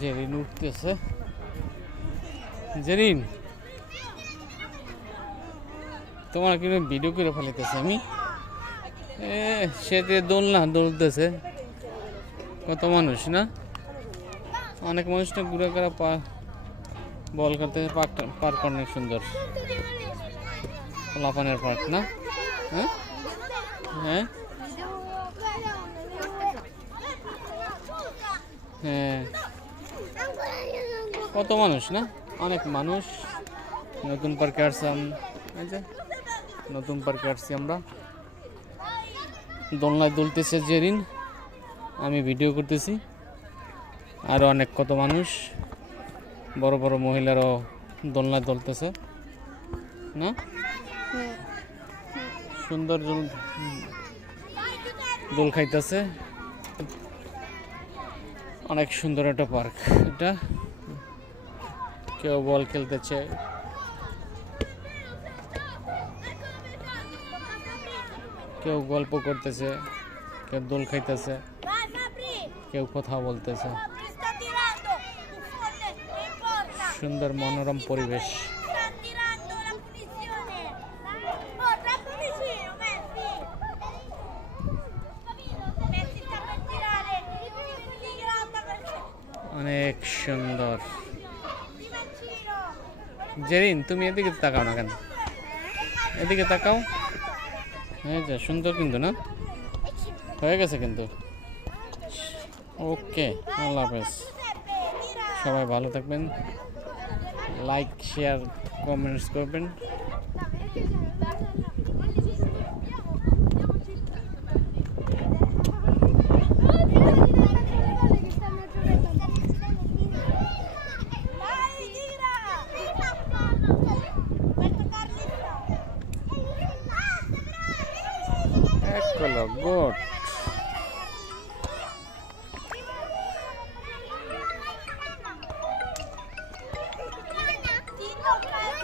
জেরিন উঠতেছে। জেরিন, তোমার কি ভিডিও করে ফেলিতেছে আমি। সে দোলনা দৌড়তেছে, কত মানুষ না, অনেক মানুষ না ঘুরে ঘুরে বল করতে। পার্ক অনেক সুন্দর, লাপানের পার্ক না? হ্যাঁ হ্যাঁ হ্যাঁ, কত মানুষ না, অনেক মানুষ। নতুন পার্কে আসলাম, এই যে নতুন পার্কে আসছি আমরা। দোলনায় দুলতেছে জেরিন, আমি ভিডিও করতেছি। আরও অনেক কত মানুষ, বড় বড় মহিলারাও দোলনায় দুলতেছে না? সুন্দর দোল খাইতেছে। অনেক সুন্দর একটা পার্ক এটা। কেউ বল খেলতেছে, কেউ গল্প করতেছে, কেউ দোল খাইতেছে, কেউ কথা বলতেছে। সুন্দর মনোরম পরিবেশ। অনেক সুন্দর। জেরিন, তুমি এদিকে তাকাও না কেন? এদিকে তাকাও। হ্যাঁ, যা সুন্দর কিন্তু না, হয়ে গেছে কিন্তু। ওকে, আল্লাহ হাফেজ। সবাই ভালো থাকবেন, লাইক শেয়ার কমেন্টস করবেন। Eccolo, good.